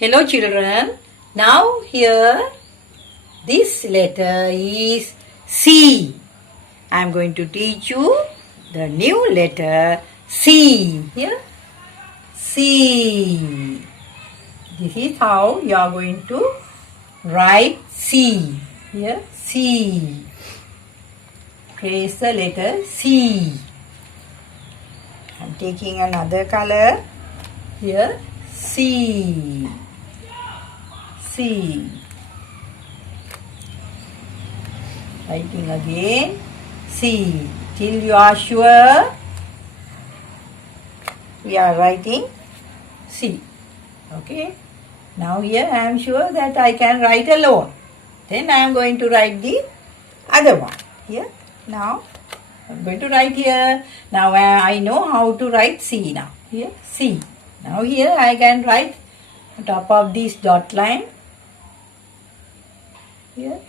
Hello children. Now here this letter is C. I am going to teach you the new letter C. Here C. This is how you are going to write C. Here C. Trace the letter C. I am taking another color. Here C. C. Writing again C. Till you are sure we are writing C. Okay. Now here I am sure that I can write alone. Then I am going to write the other one. Here. Now I am going to write here. Now I know how to write C now. Here C. Now here I can write on top of this dot line. Here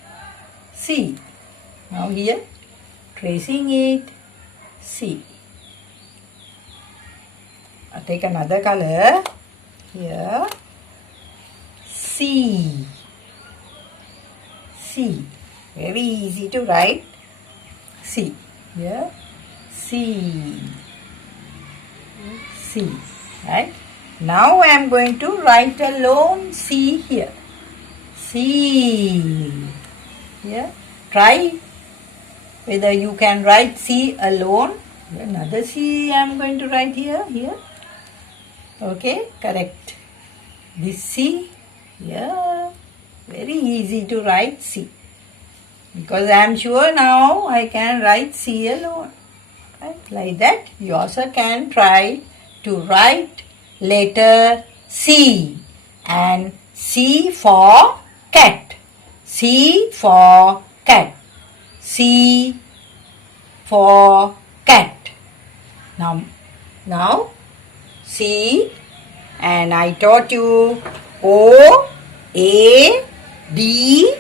C. Now here tracing it C. I'll take another color. Here C. C. Very easy to write C. Here C. C. Right? Now I am going to write alone C here. C. Here. Try whether you can write C alone. Another C I am going to write here. Here. Okay. Correct. This C. Yeah. Very easy to write C. Because I am sure now I can write C alone. Right? Like that. You also can try to write letter C. And C for cat. C for cat. C for cat. Now C, and I taught you O, A, B,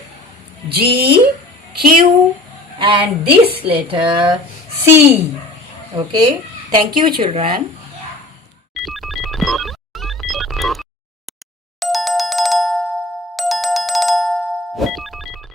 G, Q, and this letter C. Okay. Thank you children.